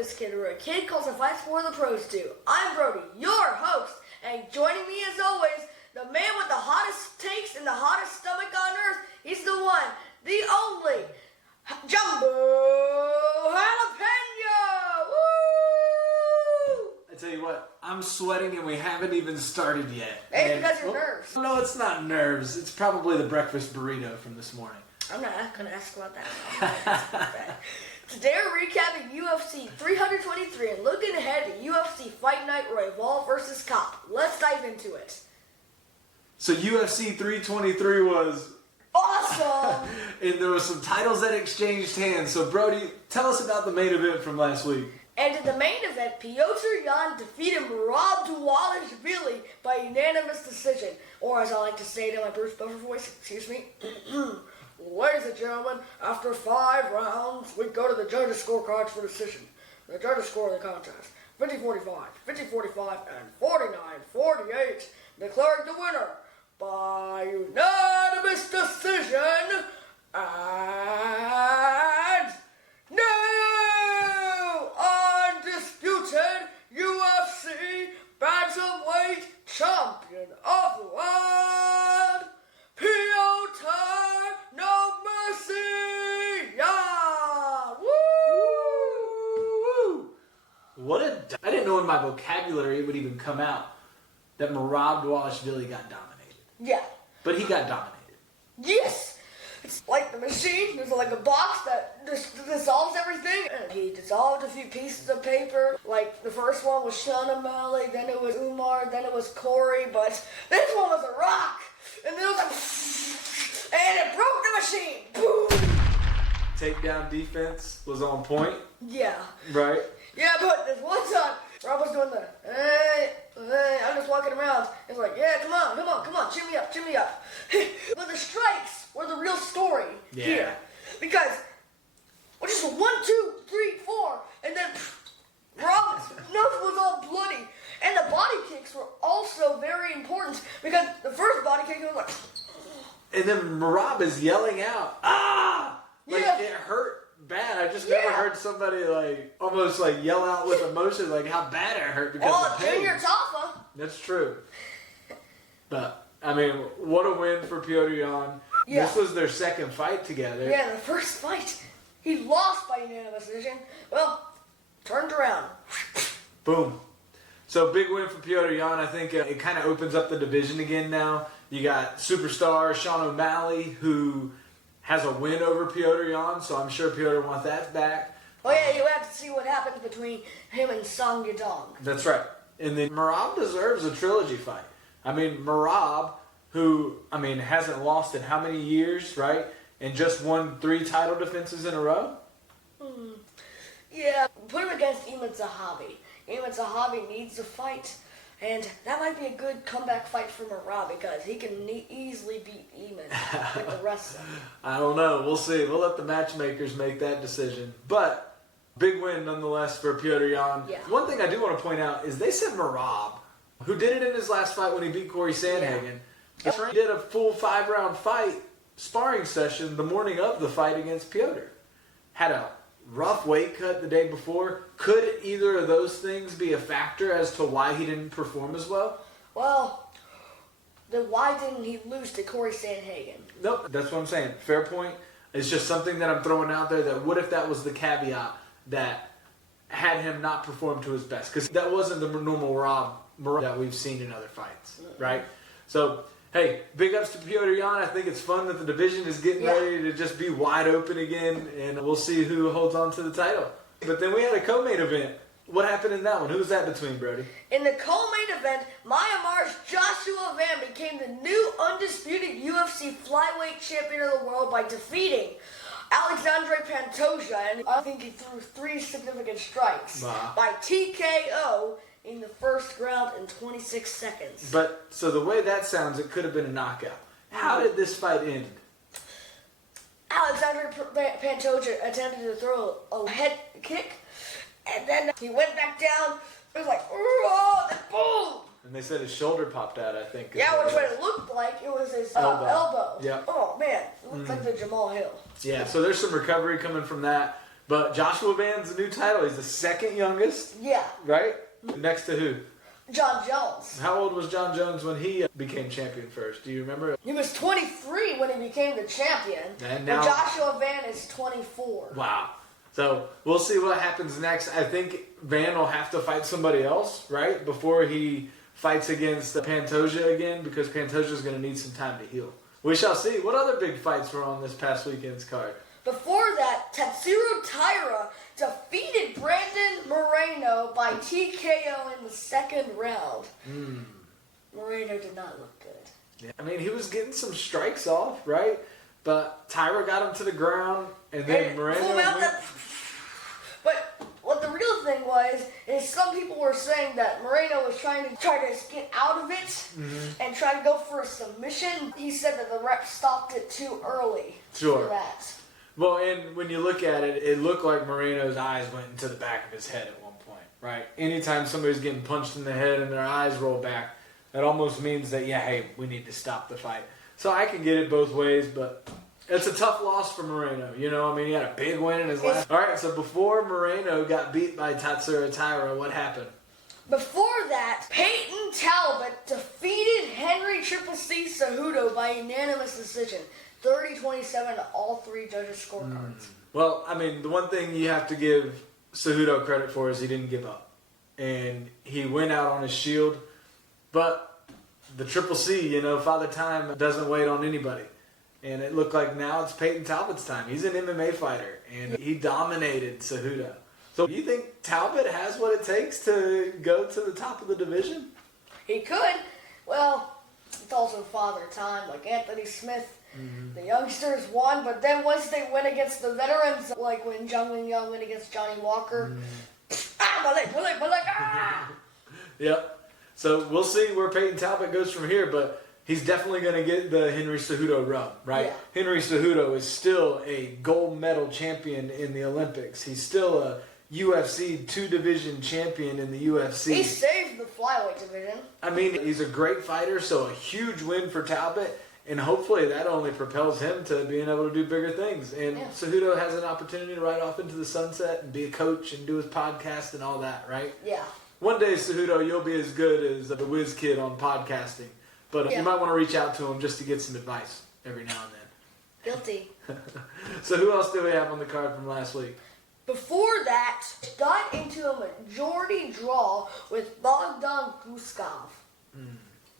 Wiz Kid, where a kid calls a fight sport the pros do. I'm Brody, your host, and joining me as always, the man with the hottest takes and the hottest stomach on earth. He's the one, the only, Jumbo Jalapeño! Woo! I tell you what, I'm sweating and we haven't even started yet. Hey, because of your nerves. No, it's not nerves. It's probably the breakfast burrito from this morning. I'm not going to ask about that. Today we're recapping UFC 323 and looking ahead to UFC Fight Night Royval versus Kape. Let's dive into it. So UFC 323 was awesome! And there was some titles that exchanged hands. So Brody, tell us about the main event from last week. And in the main event, Petr Yan defeated Merab Dvalishvili by unanimous decision. Or as I like to say it in my Bruce Buffer voice, excuse me. Ladies and gentlemen, after 5 rounds, we go to the judges' scorecards for decision. The judges score the contest 50-45, 50-45, and 49-48, declaring the winner by unanimous decision and new undisputed UFC bantamweight champion of the world, Petr No Mercy Yan! Woo! I didn't know in my vocabulary it would even come out that Merab Dvalishvili got dominated. Yeah. But he got dominated. Yes! It's like the machine. There's like a box that dissolves everything. And he dissolved a few pieces of paper. Like the first one was Sean O'Malley, then it was Umar, then it was Corey, but this one was a rock! And then it was like, and it broke the machine! Boom! Takedown defense was on point. Yeah. Right? Yeah, but there's one time Rob was doing the, I'm just walking around. It's like, yeah, come on, chin me up. But the strikes were the real story here. Because, well, just 1, 2, 3, 4, and then Rob's nose was all bloody. And the body kicks were also very important because the first body kick was like, and then Merab is yelling out, ah! Like, yeah. it hurt bad. I just never heard somebody like almost like yell out with emotion like how bad it hurt because of pain. Junior Taffa. That's true. But I mean, what a win for Petr Yan. Yeah. This was their second fight together. Yeah, the first fight he lost by unanimous decision. Well, turned around. Boom. So big win for Petr Yan. I think it kind of opens up the division again now. You got superstar Sean O'Malley who has a win over Petr Yan, so I'm sure Petr wants that back. Oh yeah, you have to see what happens between him and Song Yadong. That's right. And then Merab deserves a trilogy fight. I mean, Merab, who, hasn't lost in how many years, right? And just won 3 title defenses in a row? Yeah, put him against Imad Zahabi. Imad Zahabi needs to fight. And that might be a good comeback fight for Merab because he can easily beat Imad with the rest of them. I don't know. We'll see. We'll let the matchmakers make that decision. But big win nonetheless for Petr Yan. Yeah. One thing I do want to point out is they said Merab, who did it in his last fight when he beat Corey Sandhagen, did a full 5-round fight sparring session the morning of the fight against Petr. Had a rough weight cut the day before. Could either of those things be a factor as to why he didn't perform as well? Well, then why didn't he lose to Corey Sandhagen? Nope, that's what I'm saying. Fair point. It's just something that I'm throwing out there that what if that was the caveat that had him not perform to his best? Because that wasn't the normal Merab that we've seen in other fights, right? So, hey, big ups to Petr Yan. I think it's fun that the division is getting ready to just be wide open again, and we'll see who holds on to the title. But then we had a co-main event. What happened in that one? Who was that between, Brody? In the co-main event, Myanmar's Joshua Van became the new undisputed UFC flyweight champion of the world by defeating Alexandre Pantoja, and I think he threw 3 significant strikes by TKO in the first round in 26 seconds. But, so the way that sounds, it could have been a knockout. How did this fight end? Alexandre Pantoja attempted to throw a head kick, and then he went back down. It was like, oh, then boom! And they said his shoulder popped out, I think. Yeah, which what it looked like, it was his elbow. Yeah. Oh, man, it looked like the Jamal Hill. Yeah, so there's some recovery coming from that. But Joshua Van's new title. He's the second youngest. Yeah. Right? Next to who? John Jones. How old was John Jones when he became champion first? Do you remember? He was 23 when he became the champion. And now Joshua Van is 24. Wow. So we'll see what happens next. I think Van will have to fight somebody else, right? Before he fights against Pantoja again, because Pantoja's going to need some time to heal. We shall see. What other big fights were on this past weekend's card? Before that, Tatsuro Taira defeated Brandon Moreno by TKO in the second round. Moreno did not look good. Yeah. I mean, he was getting some strikes off, right? But Taira got him to the ground, and then Moreno went... But what the real thing was, is some people were saying that Moreno was trying to get out of it and try to go for a submission. He said that the ref stopped it too early for that. Well, and when you look at it, it looked like Moreno's eyes went into the back of his head at one point, right? Anytime somebody's getting punched in the head and their eyes roll back, that almost means that, yeah, hey, we need to stop the fight. So I can get it both ways, but it's a tough loss for Moreno. You know, I mean, he had a big win in his last... All right, so before Moreno got beat by Tatsuro Taira, what happened? Before that, Payton Talbott defeated Henry Cejudo by unanimous decision. 30-27 to all three judges' scorecards. Well, I mean, the one thing you have to give Cejudo credit for is he didn't give up. And he went out on his shield. But the Triple C, you know, Father Time doesn't wait on anybody. And it looked like now it's Payton Talbott's time. He's an MMA fighter, and he dominated Cejudo. So do you think Talbott has what it takes to go to the top of the division? He could. Well, it's also Father Time, like Anthony Smith. The youngsters won, but then once they went against the veterans, like when Jung Wing Young went against Johnny Walker, my leg, Yep. So we'll see where Payton Talbott goes from here, but he's definitely going to get the Henry Cejudo rub, right? Yeah. Henry Cejudo is still a gold medal champion in the Olympics. He's still a UFC 2-division champion in the UFC. He saved the flyweight division. I mean, he's a great fighter, so a huge win for Talbot. And hopefully that only propels him to being able to do bigger things. And Cejudo has an opportunity to ride off into the sunset and be a coach and do his podcast and all that, right? Yeah. One day, Cejudo, you'll be as good as the Wiz Kid on podcasting. But you might want to reach out to him just to get some advice every now and then. Guilty. So who else do we have on the card from last week? Before that, got into a majority draw with Bogdan Guskov.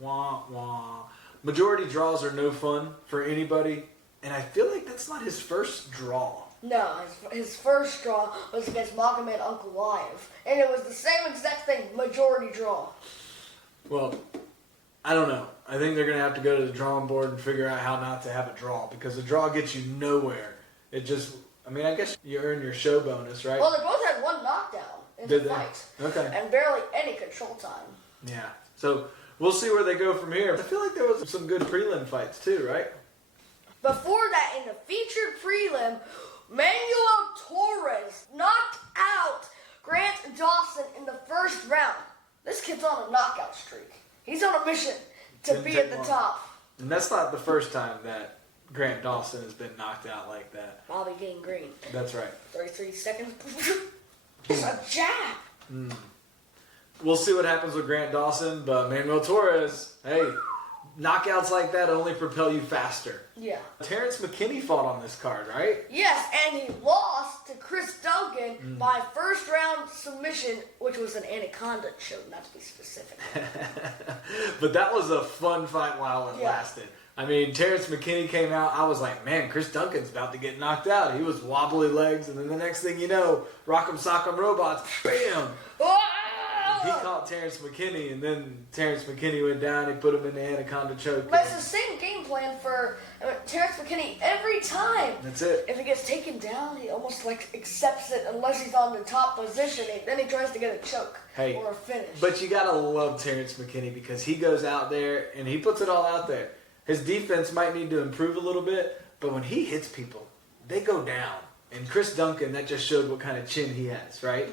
Wah, wah. Majority draws are no fun for anybody, and I feel like that's not his first draw. No, his first draw was against Magomed Ankalaev, and it was the same exact thing, majority draw. Well, I don't know. I think they're going to have to go to the drawing board and figure out how not to have a draw, because a draw gets you nowhere. It just, I mean, I guess you earn your show bonus, right? Well, they both had one knockdown in the fight. Okay. And barely any control time. Yeah. So we'll see where they go from here. I feel like there was some good prelim fights too, right? Before that, in the featured prelim, Manuel Torres knocked out Grant Dawson in the first round. This kid's on a knockout streak. He's on a mission to be at the top. And that's not the first time that Grant Dawson has been knocked out like that. Bobby Gang Green. That's right. 33 seconds. It's a jab. We'll see what happens with Grant Dawson, but Manuel Torres, hey, knockouts like that only propel you faster. Yeah. Terrence McKinney fought on this card, right? Yes, and he lost to Chris Duncan by first round submission, which was an anaconda choke, not to be specific. But that was a fun fight while it lasted. I mean, Terrence McKinney came out. I was like, man, Chris Duncan's about to get knocked out. He was wobbly legs, and then the next thing you know, Rock'em Sock'em Robots, bam! He caught Terrence McKinney, and then Terrence McKinney went down. He put him in the anaconda choke. But it's the same game plan for Terrence McKinney every time. That's it. If he gets taken down, he almost like accepts it unless he's on the top position. Then he tries to get a choke or a finish. But you gotta love Terrence McKinney because he goes out there and he puts it all out there. His defense might need to improve a little bit, but when he hits people, they go down. And Chris Duncan, that just showed what kind of chin he has, right?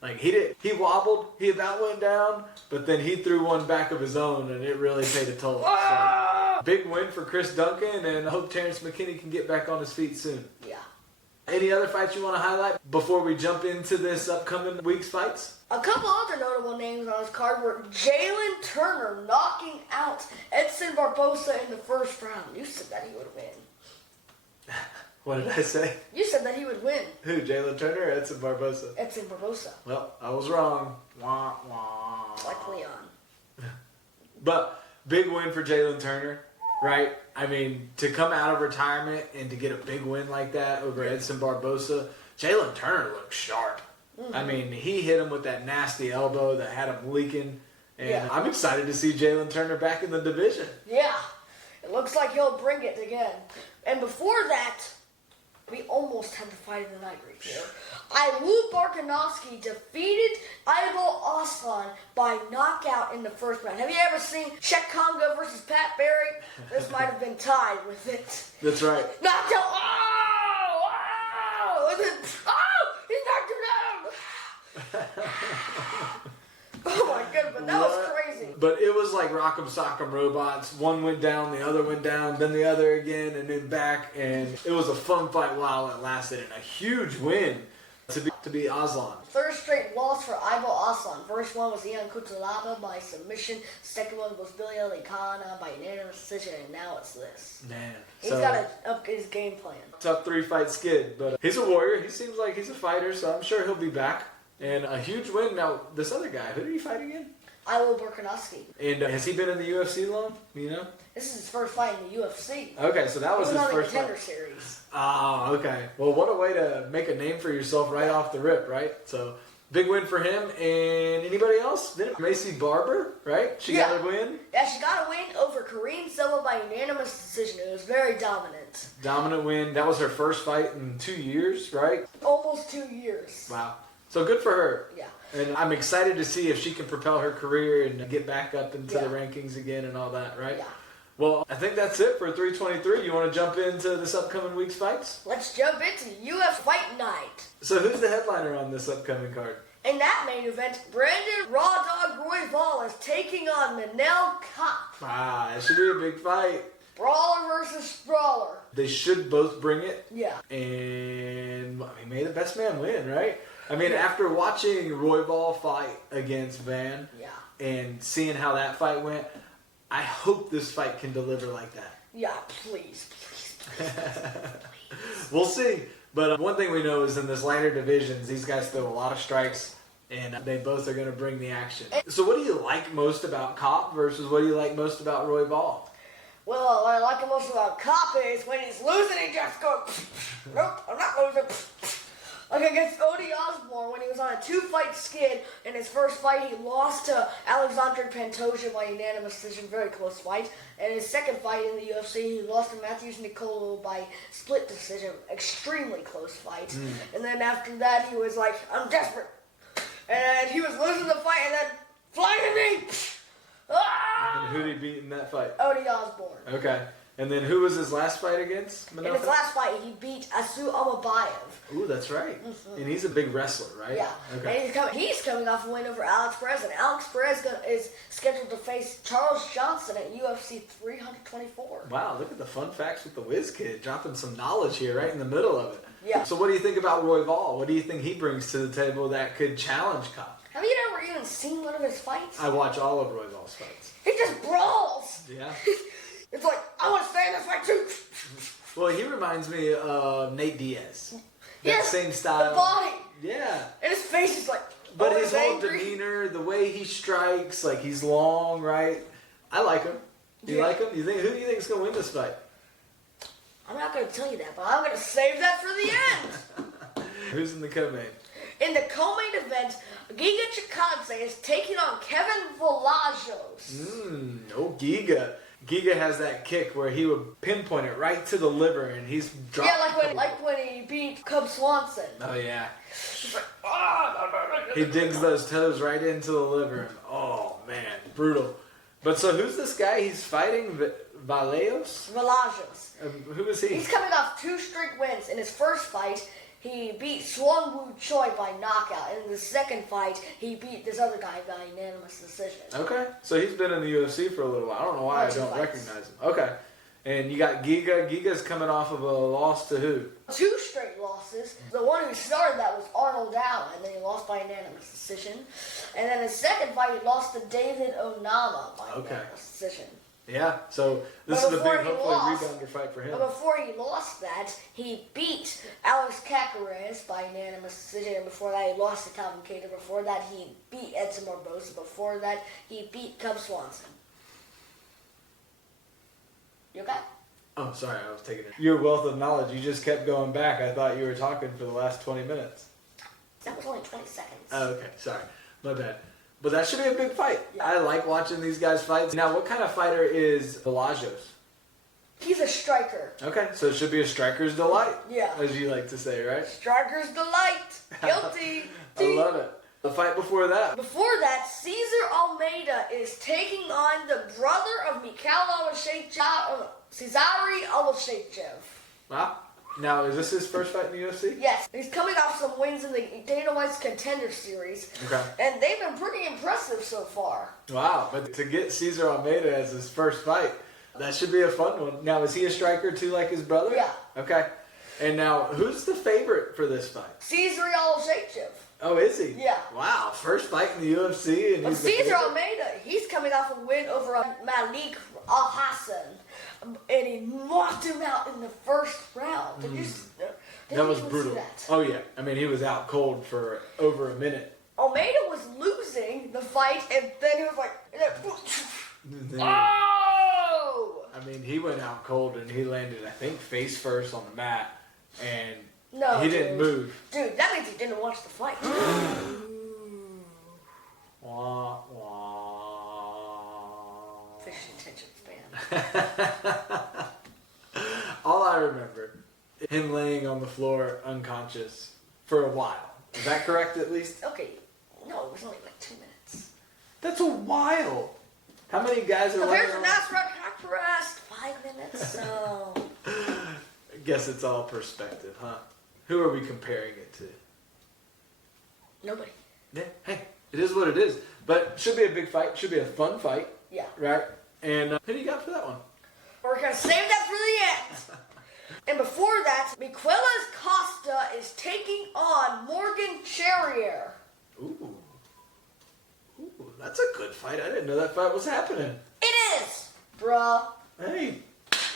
Like, he wobbled, he about went down, but then he threw one back of his own, and it really paid a toll. So, big win for Chris Duncan, and I hope Terrence McKinney can get back on his feet soon. Yeah. Any other fights you want to highlight before we jump into this upcoming week's fights? A couple other notable names on this card were Jalen Turner knocking out Edson Barbosa in the first round. You said that he would win. What did I say? You said that he would win. Who, Jalen Turner or Edson Barbosa? Edson Barbosa. Well, I was wrong. Wah, wah. Like Leon. But big win for Jalen Turner, right? I mean, to come out of retirement and to get a big win like that over Edson Barbosa, Jalen Turner looked sharp. Mm-hmm. I mean, he hit him with that nasty elbow that had him leaking. And I'm excited to see Jalen Turner back in the division. Yeah. It looks like he'll bring it again. And before that, we almost had the fight of the night right here. Ilu Barkanovsky defeated Ivo Aslan by knockout in the first round. Have you ever seen Czech Congo versus Pat Barry? This might have been tied with it. That's right. Knocked out. Oh! Oh! And then, he knocked him down. Oh my goodness, but that was crazy. But it was like Rock'em Sock'em Robots. One went down, the other went down, then the other again, and then back. And it was a fun fight while it lasted, and a huge win to be Aslan. Third straight loss for Ivo Aslan. First one was Ian Cutelaba by submission. Second one was Billy Alicana by unanimous decision, and now it's this. Man. He's got to up his game plan. Tough 3-fight skid, but he's a warrior. He seems like he's a fighter, so I'm sure he'll be back. And a huge win. Now, this other guy, who did he fight again? Ivo Barkanovsky. And has he been in the UFC long? You know? This is his first fight in the UFC. Okay, so that was his on first the Contender fight. Series. Oh, okay. Well, what a way to make a name for yourself right off the rip, right? So, big win for him. And anybody else? Then Macy Barber, right? She got a win? Yeah, she got a win over Kareem Silva by unanimous decision. It was very dominant. Dominant win. That was her first fight in 2 years, right? Almost 2 years. Wow. So good for her. Yeah. And I'm excited to see if she can propel her career and get back up into the rankings again and all that, right? Yeah. Well, I think that's it for 323. You want to jump into this upcoming week's fights? Let's jump into UFC Fight Night. So who's the headliner on this upcoming card? In that main event, Brandon Raw Dog Royval is taking on Manel Kape. Ah, it should be a big fight. Brawler versus sprawler. They should both bring it. Yeah. And I mean, may the best man win, right? I mean, after watching Royval fight against Van and seeing how that fight went, I hope this fight can deliver like that. Yeah, please. We'll see. But one thing we know is in this lighter divisions, these guys throw a lot of strikes, and they both are going to bring the action. So what do you like most about Kape versus what do you like most about Royval? Well, what I like most about Kape is when he's losing, he just goes, nope, I'm not losing. Like against Odi Osborne when he was on a 2-fight skid. In his first fight, he lost to Alexandre Pantoja by unanimous decision, very close fight. And his second fight in the UFC, he lost to Matthews Nicolo by split decision, extremely close fight. And then after that, he was like, I'm desperate. And he was losing the fight, and then flying me. And who did he beat in that fight? Odi Osborne. Okay. And then who was his last fight against? In his last fight, he beat Asu Amabayev. Ooh, that's right. Mm-hmm. And he's a big wrestler, right? Yeah. Okay. And he's coming off a win over Alex Perez, and Alex Perez is scheduled to face Charles Johnson at UFC 324. Wow, look at the fun facts with the Wiz Kid. Dropping some knowledge here right in the middle of it. Yeah. So what do you think about Royval? What do you think he brings to the table that could challenge Kape? Have you ever even seen one of his fights? I watch all of Royval's fights. He just brawls. Yeah. It's like, I want to stay in this fight too. Well, he reminds me of Nate Diaz. That yes, same style. the body. Yeah. And his face is like, but his whole angry demeanor, the way he strikes, like he's long, right? I like him. Do you like him? Who do you think is going to win this fight? I'm not going to tell you that, but I'm going to save that for the end. Who's in the co-main? In the co-main event, Giga Chikadze is taking on Kevin Velazquez. Oh, Giga. Giga has that kick where he would pinpoint it right to the liver, and he's dropped. Yeah, like when he beat Cub Swanson. Oh yeah. Like, he digs those toes right into the liver, and oh man, brutal. But so who's this guy he's fighting? Velazquez? Who is he? He's coming off 2 straight wins. In his first fight, he beat Swon Woo Choi by knockout. And in the second fight, he beat this other guy by unanimous decision. Okay. So he's been in the UFC for a little while. I don't know why I don't recognize him. Okay. And you got Giga. Giga's coming off of a loss to who? 2 straight losses. The one who started that was Arnold Allen, and then he lost by unanimous decision. And then his second fight, he lost to David Onama by unanimous decision. Yeah, so this is a big, hopefully, rebounder fight for him. But before he lost that, he beat Alex Caceres by unanimous decision. And before that, he lost to Calvin Kattar. Before that, he beat Edson Barboza. Before that, he beat Cub Swanson. You okay? Oh, sorry, I was taking it. Your wealth of knowledge, you just kept going back. I thought you were talking for the last 20 minutes. That was only 20 seconds. Oh, okay, sorry. My bad. But that should be a big fight. Yeah. I like watching these guys fight. Now, what kind of fighter is Błachowicz? He's a striker. Okay, so it should be a striker's delight. Yeah. As you like to say, right? Striker's delight. Guilty. I love it. The fight before that. Before that, Cesar Almeida is taking on the brother of Mikhail Cesar Almeida. Wow. Now, is this his first fight in the UFC? Yes. He's coming off some wins in the Dana White's Contender Series. Okay. And they've been pretty impressive so far. Wow. But to get Cesar Almeida as his first fight, that should be a fun one. Now, is he a striker too, like his brother? Yeah. Okay. And now, who's the favorite for this fight? Cesar Almeida. Oh, is he? Yeah. Wow. First fight in the UFC. And Cesar Almeida, he's coming off a win over Malik Al-Hassan. And he knocked him out in the first round. Did you that was brutal. See that? Oh, yeah. I mean, he was out cold for over a minute. Almeida was losing the fight, and then he was like, oh! I mean, he went out cold, and he landed, I think, face first on the mat, and he didn't move. Dude, that means he didn't watch the fight. Wah, wah. Fish attention span. All I remember, him laying on the floor unconscious for a while. Is that correct, at least? Okay. No, it was only like 2 minutes. That's a while. How many guys are compared to Nasrat Hakrest, 5 minutes, so... I guess it's all perspective, huh? Who are we comparing it to? Nobody. Yeah, hey, it is what it is. But should be a big fight. Should be a fun fight. Yeah. Right? And who do you got for that one? We're going to save that for the end. And before that, Miquelas Costa is taking on Morgan Charrier. Ooh. Ooh, that's a good fight. I didn't know that fight was happening. It is, bruh. Hey,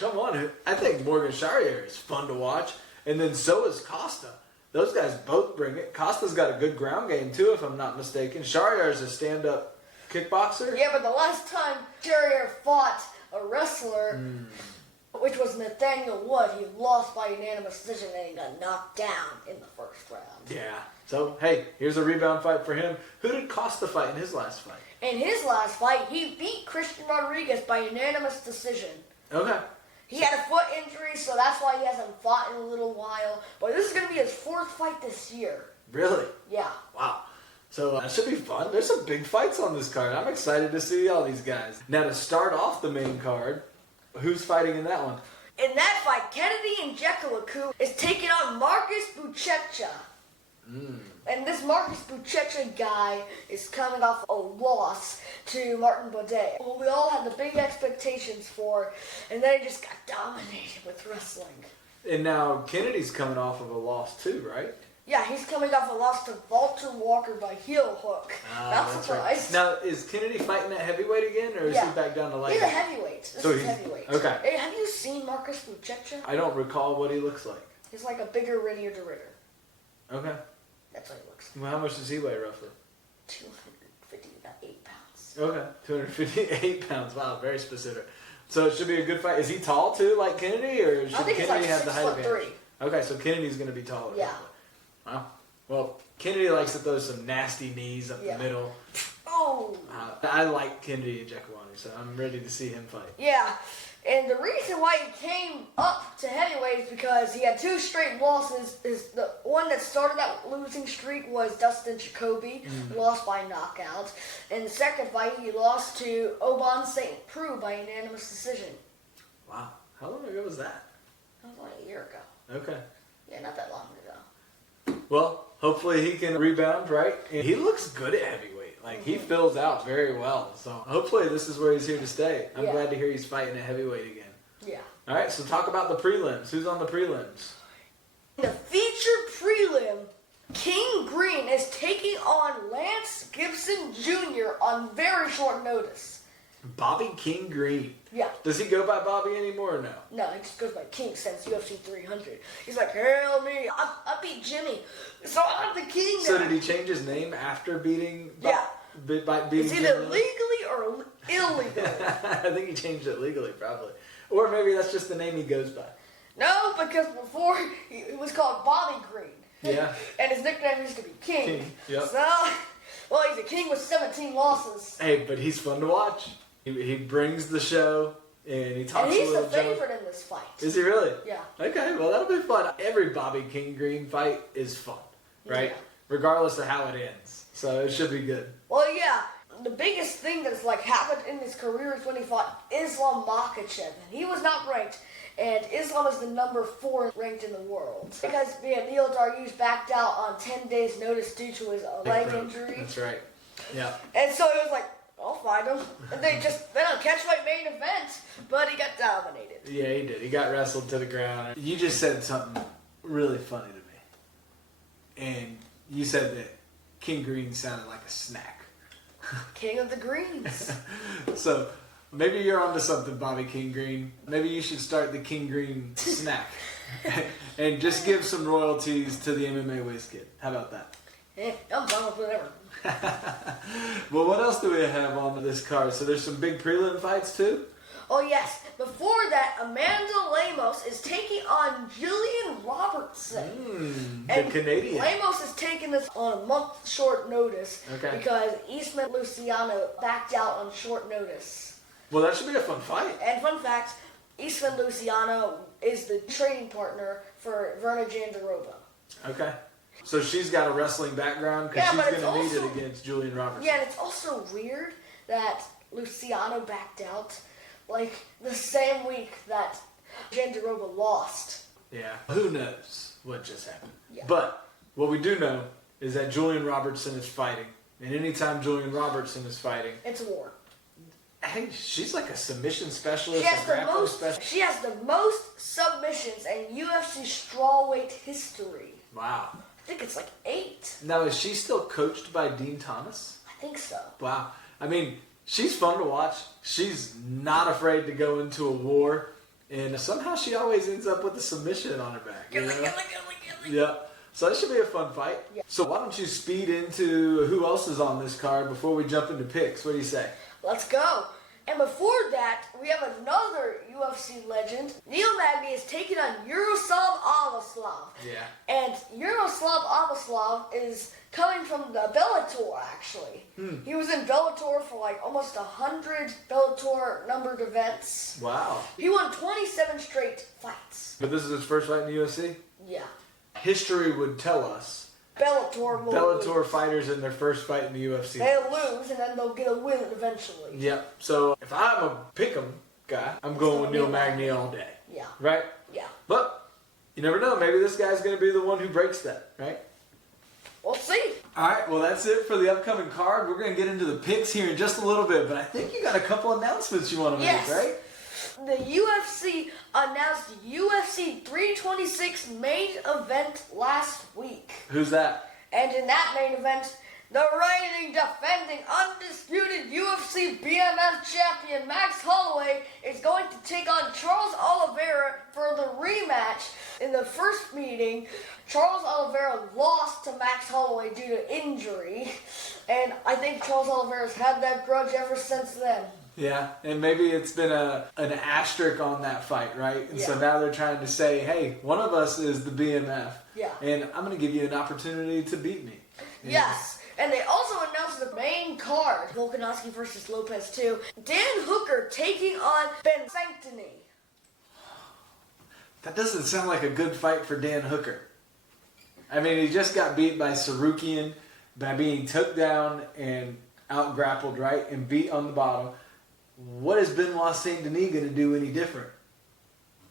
come on. I think Morgan Charrier is fun to watch. And then so is Costa. Those guys both bring it. Costa's got a good ground game, too, if I'm not mistaken. Charrier is a stand-up kickboxer. Yeah, but the last time Charrier fought a wrestler, which was Nathaniel Wood, he lost by unanimous decision and he got knocked down in the first round. Yeah. So, hey, here's a rebound fight for him. Who did Costa fight in his last fight? In his last fight, he beat Christian Rodriguez by unanimous decision. Okay. He had a foot injury, so that's why he hasn't fought in a little while. But this is going to be his 4th fight this year. Really? Yeah. Wow. So that should be fun. There's some big fights on this card. I'm excited to see all these guys. Now, to start off the main card, who's fighting in that one? In that fight, Kennedy Nzechukwu is taking on Marcus Buchecha. And this Marcus Buchecha guy is coming off a loss to Martin Baudet, who we all had the big expectations for, and then he just got dominated with wrestling. And now Kennedy's coming off of a loss too, right? Yeah, he's coming off a loss to Walter Walker by heel hook. Not surprised. Right. Now, is Kennedy fighting at heavyweight again, or is he back down to light? He's a heavyweight. This is heavyweight. Okay. Hey, have you seen Marcus Buchecha? I don't recall what he looks like. He's like a bigger Renier de Ritter. Okay. That's what he looks like. Well, how much does he weigh roughly? 258 pounds. Okay, 258 pounds. Wow, very specific. So it should be a good fight. Is he tall too, like Kennedy, or should Kennedy have the height advantage? Okay, so Kennedy's going to be taller. Yeah. Wow. Well, Kennedy likes to throw some nasty knees up the middle. Oh. I like Kennedy and Nzechukwu, so I'm ready to see him fight. Yeah. And the reason why he came up to heavyweight is because he had 2 straight losses. The one that started that losing streak was Dustin Jacoby, lost by knockout. In the second fight, he lost to Oban St. Preux by unanimous decision. Wow. How long ago was that? That was like a year ago. Okay. Yeah, not that long ago. Well, hopefully he can rebound, right? And he looks good at heavyweight. Like, he fills out very well. So, hopefully this is where he's here to stay. I'm glad to hear he's fighting at heavyweight again. Yeah. All right, so talk about the prelims. Who's on the prelims? The featured prelim, King Green is taking on Lance Gibson Jr. on very short notice. Bobby King Green. Yeah. Does he go by Bobby anymore or no? No, he just goes by King since UFC 300. He's like, hell me, I beat Jimmy, so I'm the king now. So did he change his name after beating? Yeah. By beating It's either Jimmy? legally or illegally. I think he changed it legally, probably. Or maybe that's just the name he goes by. No, because before he was called Bobby Green. Yeah. And his nickname used to be King. King, yep. So, well, he's a king with 17 losses. Hey, but he's fun to watch. He brings the show, and he talks And he's a the little junk. favorite in this fight. Is he really? Yeah. Okay, well, that'll be fun. Every Bobby King Green fight is fun, right? Yeah. Regardless of how it ends. So it should be good. Well, yeah. The biggest thing that's like happened in his career is when he fought Islam Makhachev. And he was not ranked. And Islam is the number 4 ranked in the world. Because Neil Dariush backed out on 10 days notice due to his leg injury. That's right. Yeah. And so he was like, I'll fight him. And they just went on catch my main event, but he got dominated. Yeah, he did. He got wrestled to the ground. You just said something really funny to me. And you said that King Green sounded like a snack. King of the Greens. So maybe you're onto something, Bobby King Green. Maybe you should start the King Green snack. And just give some royalties to the MMA Wiz Kid. How about that? I'm done with whatever. Well, what else do we have on this card? So there's some big prelim fights too? Oh, yes. Before that, Amanda Lemos is taking on Jillian Robertson. The And Canadian. Lemos is taking this on a month short notice Okay. because Eastman Luciano backed out on short notice. Well, that should be a fun fight. And fun fact, Eastman Luciano is the training partner for Verna Jandiroba. Okay. So she's got a wrestling background because Yeah, but she's it's going to need also- it against Julian Robertson. Yeah, and it's also weird that Luciano backed out like the same week that Jandiroba lost. Yeah. Who knows what just happened? Yeah. But what we do know is that Julian Robertson is fighting. And anytime Julian Robertson is fighting, It's a war. hey, she's like a submission specialist, She has a the grappling most. specialist. She has the most submissions in UFC strawweight history. Wow. I think it's like 8. Now, is she still coached by Dean Thomas? I think so. Wow. I mean, she's fun to watch. She's not afraid to go into a war. And somehow she always ends up with a submission on her back. You know? Yeah. So that should be a fun fight. Yeah. So why don't you speed into who else is on this card before we jump into picks? What do you say? Let's go. And before that, we have another UFC legend. Neil Magny is taking on Yaroslav Avoslav. Yeah. And Yaroslav Avoslav is coming from the Bellator, actually. He was in Bellator for like almost 100 Bellator numbered events. Wow. He won 27 straight fights. But this is his first fight in the UFC? Yeah. History would tell us Bellator will Bellator lose. fighters in their first fight in the UFC. They'll lose, and then they'll get a win eventually. Yep. So if I'm a pick'em guy, I'm going with Neil Magny all day. Yeah. Right? Yeah. But you never know. Maybe this guy's going to be the one who breaks that, right? We'll see. All right. Well, that's it for the upcoming card. We're going to get into the picks here in just a little bit, but I think you got a couple announcements you want to Yes. make, right? The UFC announced the UFC 326 main event last week. Who's that? And in that main event, the reigning, defending, undisputed UFC BMF champion Max Holloway is going to take on Charles Oliveira for the rematch. In the first meeting, Charles Oliveira lost to Max Holloway due to injury. And I think Charles Oliveira's had that grudge ever since then. Yeah, and maybe it's been an asterisk on that fight, right? And so Yeah. now they're trying to say, hey, one of us is the BMF. Yeah. And I'm going to give you an opportunity to beat me. Yes. And they also announced the main card, Volkanovski versus Lopez 2. Dan Hooker taking on Ben Sanctony. That doesn't sound like a good fight for Dan Hooker. I mean, he just got beat by Sarukian by being took down and out-grappled, right, and beat on the bottom. What is Benoit Saint Denis going to do any different?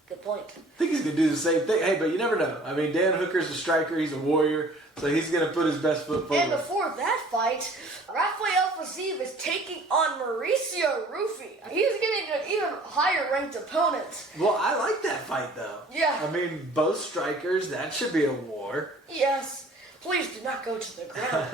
Good point. I think he's going to do the same thing. Hey, but you never know. I mean, Dan Hooker's a striker. He's a warrior. So he's going to put his best foot forward. And before that fight, Rafael Ankalaev is taking on Mauricio Rufy. He's getting an even higher ranked opponent. Well, I like that fight, though. Yeah. I mean, both strikers, that should be a war. Yes. Please do not go to the ground.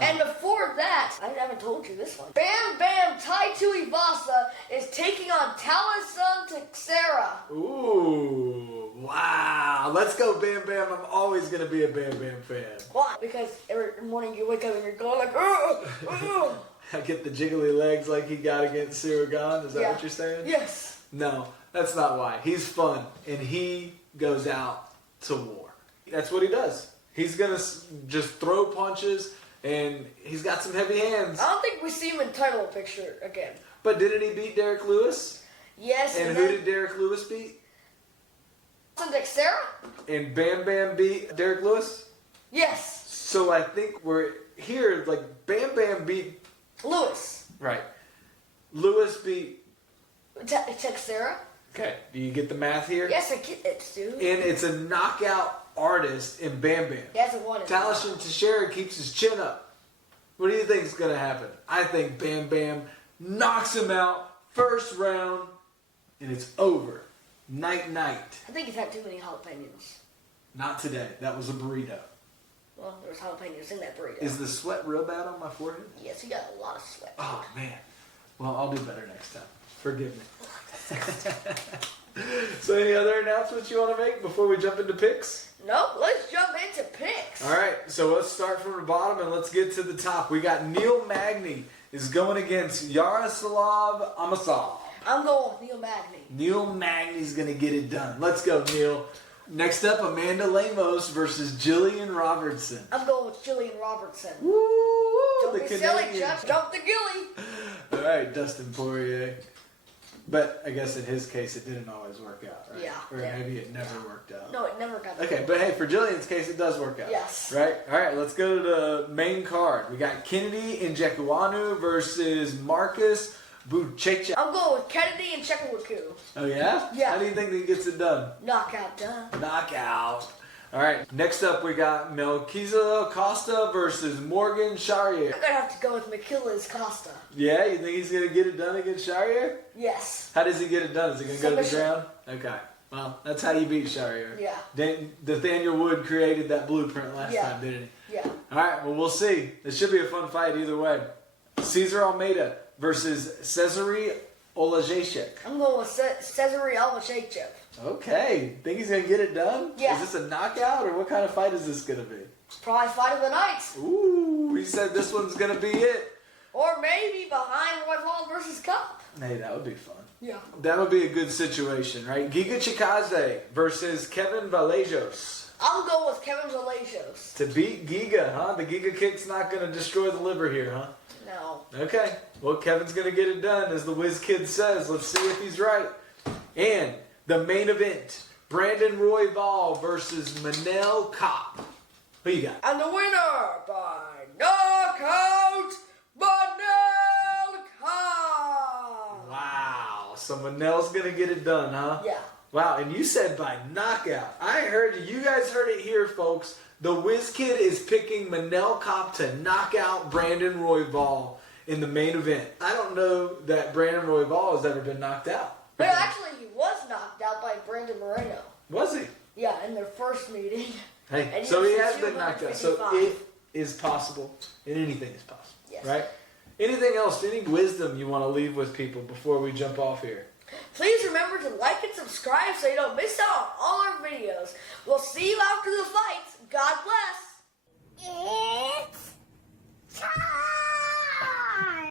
And before that, I haven't told you this one. Bam Bam Tai Tuivasa is taking on Tatsuro Taira. Ooh, wow. Let's go Bam Bam. I'm always going to be a Bam Bam fan. Why? Because every morning you wake up and you're going like, oh. I get the jiggly legs like he got against Siragan. Is that what you're saying? Yes. No, that's not why. He's fun, and he goes out to war. That's what he does. He's going to just throw punches, and he's got some heavy hands. I don't think we see him in title picture again. But didn't he beat Derek Lewis? Yes. And who did Derek Lewis beat? Taira? And Bam Bam beat Derek Lewis? Yes. So I think we're here, like, Bam Bam beat... Lewis. Right. Lewis beat... Taira? Okay, do you get the math here? Yes, I get it, dude. And it's a knockout artist in Bam Bam. He hasn't won it. Tatsuro Taira keeps his chin up. What do you think is going to happen? I think Bam Bam knocks him out first round, and it's over. Night. I think he's had too many jalapenos. Not today. That was a burrito. Well, there was jalapenos in that burrito. Is the sweat real bad on my forehead? Yes, you got a lot of sweat. Oh, man. Well, I'll do better next time. Forgive me. So any other announcements you want to make before we jump into picks? No, let's jump into picks. All right, so let's start from the bottom and let's get to the top. We got Neil Magny is going against Yaroslav Amosov. I'm going with Neil Magny. Neil Magny's going to get it done. Let's go, Neil. Next up, Amanda Lemos versus Jillian Robertson. I'm going with Jillian Robertson. Woo! Don't The be silly, Canadian. Chuck. Jump the gilly. All right, Dustin Poirier. But I guess in his case, it didn't always work out, right? Yeah. Or maybe it never worked out. No, it never got. Okay, but hey, for Jillian's case, it does work out. Yes. Right? All right, let's go to the main card. We got Kennedy Nzechukwu versus Marcus Błachowicz. I'm going with Kennedy and Chekwaku. Oh, yeah? Yeah. How do you think that he gets it done? Knockout done. Knockout. All right, next up we got Melquiza Costa versus Morgan Charrier. I'm going to have to go with Mikilis Costa. Yeah, you think he's going to get it done against Charrier? Yes. How does he get it done? Is he going to go to the Submission. ground? Okay. Well, that's how you beat Charrier. Yeah. Nathaniel Wood created that blueprint last Yeah. time, didn't he? Yeah. All right, well, we'll see. This should be a fun fight either way. Cesar Almeida versus Cesar Almeida. I'm going with Cesar Almeida. Okay. Think he's going to get it done? Yeah. Is this a knockout, or what kind of fight is this going to be? Probably fight of the night. Ooh, he said this one's going to be it. Or maybe behind Royval versus Cup. Hey, that would be fun. Yeah. That would be a good situation, right? Giga Chikadze versus Kevin Valejos. I'm going with Kevin Valejos. To beat Giga, huh? The Giga kick's not going to destroy the liver here, huh? No. Okay. Well, Kevin's going to get it done, as the Wiz Kid says. Let's see if he's right. And the main event, Brandon Royval versus Manel Kape. Who you got? And the winner by knockout, Manel Kape. Wow. So Manel's going to get it done, huh? Yeah. Wow, and you said by knockout. I heard you guys heard it here, folks. The Wiz Kid is picking Manel Kape to knock out Brandon Royval in the main event. I don't know that Brandon Royval has ever been knocked out. But actually, he was knocked out by Brandon Moreno. Was he? Yeah, in their first meeting. Hey, And so he he was has been knocked out. So 255. it is possible, and anything is possible. Yes. Right? Anything else, any wisdom you want to leave with people before we jump off here? Please remember to like and subscribe so you don't miss out on all our videos. We'll see you after the fights. God bless.